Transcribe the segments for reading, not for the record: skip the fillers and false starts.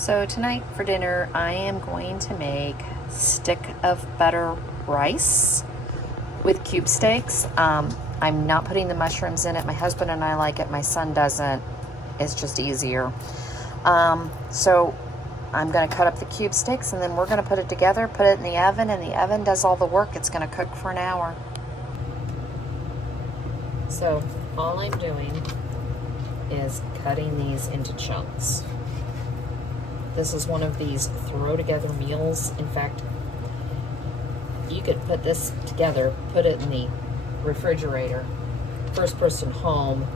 So tonight for dinner, I am going to make stick of butter rice with cube steaks. I'm not putting the mushrooms in it. My husband and I like it. My son doesn't. It's just easier. So I'm going to cut up the cube steaks and then we're going to put it together, put it in the oven, and the oven does all the work. It's going to cook for an hour. So all I'm doing is cutting these into chunks. This is one of these throw together meals. In fact, you could put this together, put it in the refrigerator, first person home,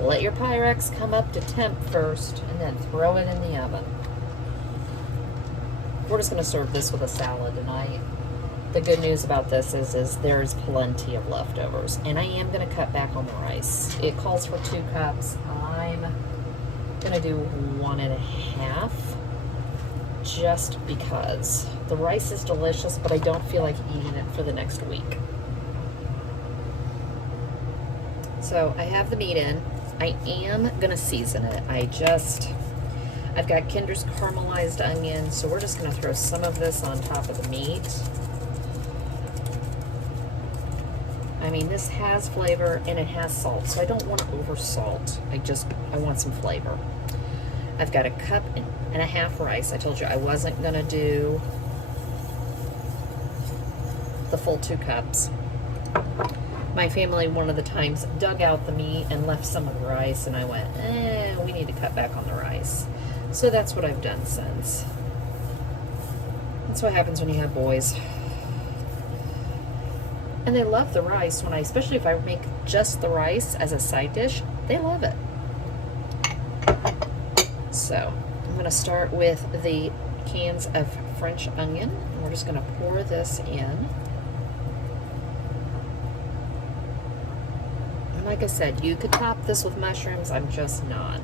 let your Pyrex come up to temp first, and then throw it in the oven. We're just going to serve this with a salad tonight. The good news about this is there's plenty of leftovers, and I am going to cut back on the rice. It calls for 2 cups. I'm going to do 1.5, just because the rice is delicious, but I don't feel like eating it for the next week. So I have the meat in. I am gonna season it. I've got Kinder's caramelized onion, so we're just gonna throw some of this on top of the meat. I mean, this has flavor and it has salt, so I don't want to over salt. I want some flavor. I've got 1.5 cups rice. I told you I wasn't going to do the full 2 cups. My family one of the times dug out the meat and left some of the rice, and I went, we need to cut back on the rice. So that's what I've done since. That's what happens when you have boys. And they love the rice especially if I make just the rice as a side dish, they love it. So I'm going to start with the cans of French onion, and we're just going to pour this in. And like I said, you could top this with mushrooms, I'm just not.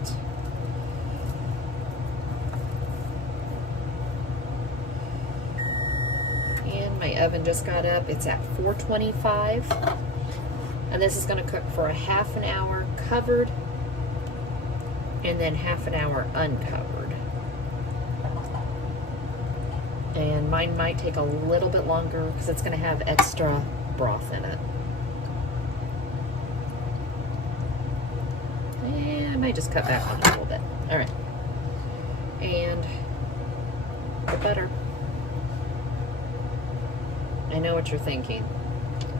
And my oven just got up. It's at 425. And this is going to cook for 1/2 hour covered, and then 1/2 hour uncovered. And mine might take a little bit longer because it's going to have extra broth in it. And I might just cut back on it a little bit. All right. And the butter. I know what you're thinking.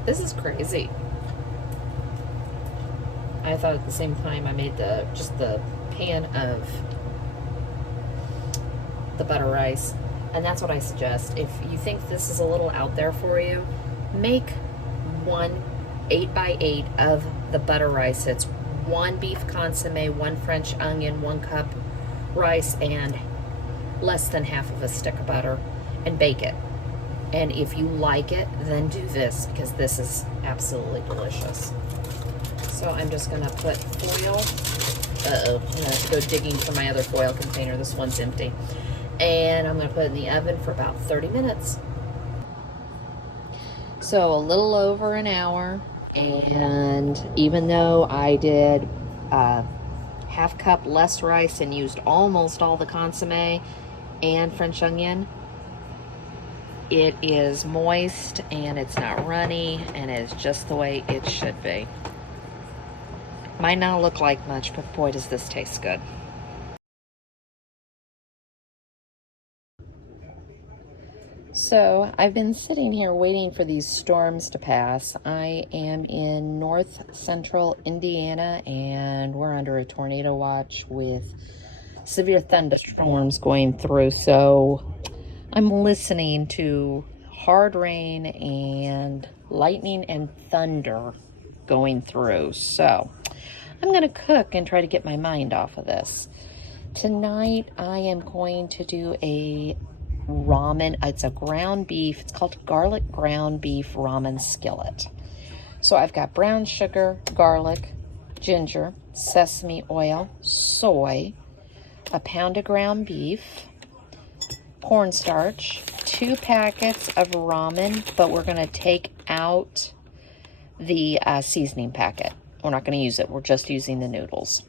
This is crazy. I thought at the same time I made just the pan of the butter rice, and that's what I suggest. If you think this is a little out there for you, make 1 8x8 of the butter rice. It's 1 beef consomme, 1 French onion, 1 cup rice, and less than half of a stick of butter, and bake it. And if you like it, then do this, because this is absolutely delicious. So I'm just going to put foil. I'm going to have to go digging for my other foil container. This one's empty. And I'm going to put it in the oven for about 30 minutes. So a little over an hour. And even though I did 1/2 cup less rice and used almost all the consomme and French onion, it is moist and it's not runny and it's just the way it should be. Might not look like much, but boy, does this taste good. So I've been sitting here waiting for these storms to pass. I am in north central Indiana, and we're under a tornado watch with severe thunderstorms going through. So I'm listening to hard rain and lightning and thunder going through. So I'm going to cook and try to get my mind off of this. Tonight I am going to do a ramen. It's a ground beef. It's called garlic ground beef ramen skillet. So I've got brown sugar, garlic, ginger, sesame oil, soy, a pound of ground beef, cornstarch, 2 packets of ramen, but we're going to take out the seasoning packet. We're not going to use it. We're just using the noodles.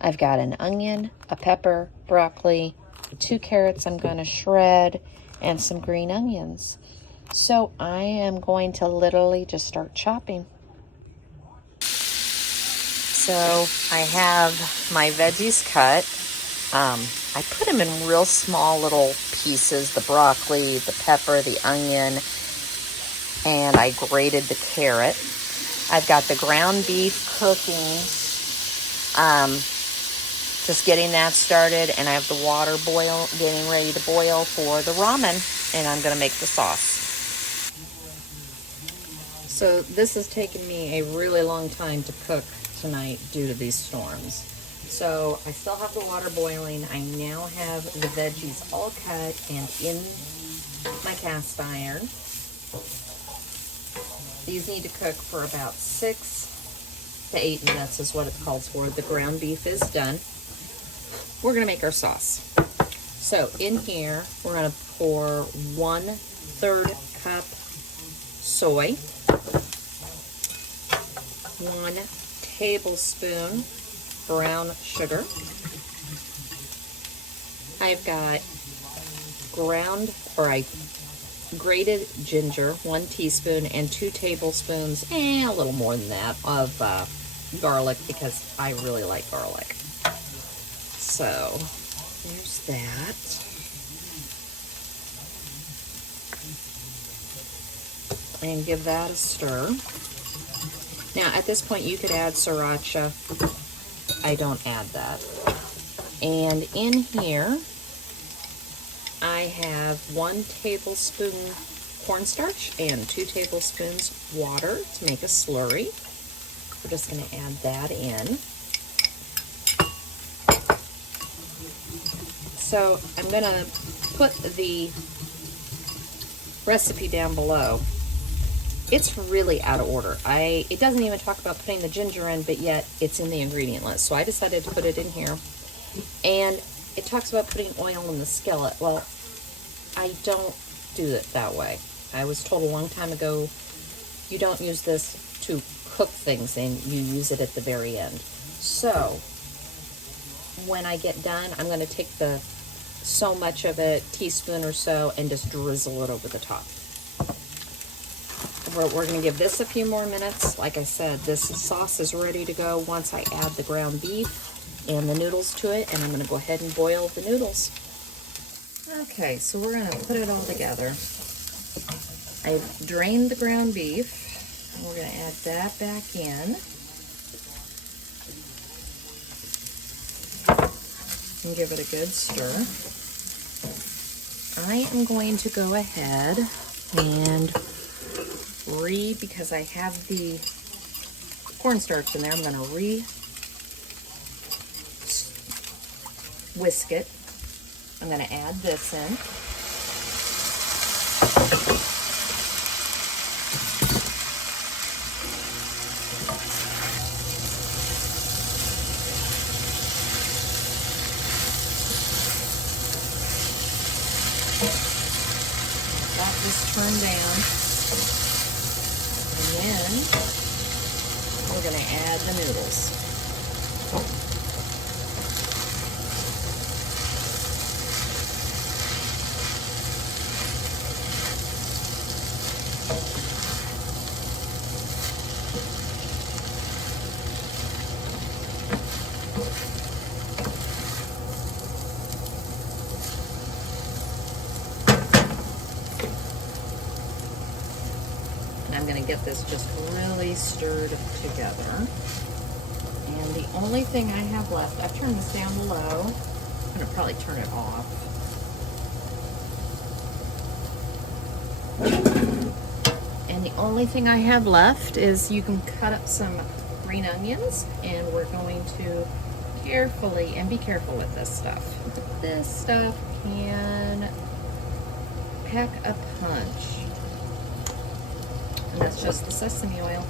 I've got an onion, a pepper, broccoli, 2 carrots I'm going to shred, and some green onions. So I am going to literally just start chopping. So I have my veggies cut. I put them in real small little pieces, the broccoli, the pepper, the onion, and I grated the carrot. I've got the ground beef cooking, just getting that started, and I have the water getting ready to boil for the ramen, and I'm going to make the sauce. So this has taken me a really long time to cook tonight due to these storms. So I still have the water boiling. I now have the veggies all cut and in my cast iron. These need to cook for about 6 to 8 minutes is what it calls for. The ground beef is done. We're gonna make our sauce. So in here, we're gonna pour 1/3 cup soy, 1 tablespoon brown sugar. I've got grated ginger, 1 teaspoon, and 2 tablespoons, a little more than that, of garlic, because I really like garlic. So there's that. And give that a stir. Now at this point you could add sriracha. I don't add that. And in here I have 1 tablespoon cornstarch and 2 tablespoons water to make a slurry. We're just going to add that in. So I'm going to put the recipe down below. It's really out of order. It doesn't even talk about putting the ginger in, but yet it's in the ingredient list. So I decided to put it in here. And it talks about putting oil in the skillet. Well, I don't do it that way. I was told a long time ago, you don't use this to cook things in, you use it at the very end. So when I get done, I'm going to take so much of it, teaspoon or so, and just drizzle it over the top. We're going to give this a few more minutes. Like I said, this sauce is ready to go once I add the ground beef and the noodles to it, and I'm going to go ahead and boil the noodles. Okay, so we're going to put it all together. I've drained the ground beef, and we're going to add that back in. And give it a good stir. I am going to go ahead and because I have the cornstarch in there, I'm going to whisk it. I'm going to add this in. Got this turned down. And then we're going to add the noodles. I'm going to get this just really stirred together. And the only thing I have left, I've turned this down low. I'm going to probably turn it off. And the only thing I have left is you can cut up some green onions, and we're going to carefully, and be careful with this stuff. This stuff can pack a punch. And that's just the sesame oil.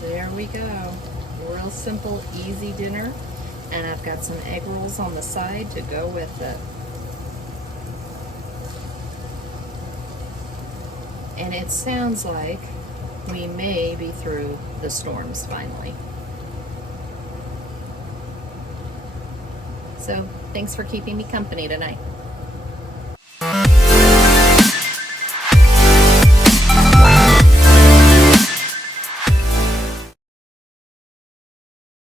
So there we go. Real simple, easy dinner. And I've got some egg rolls on the side to go with it. And it sounds like we may be through the storms finally. So thanks for keeping me company tonight.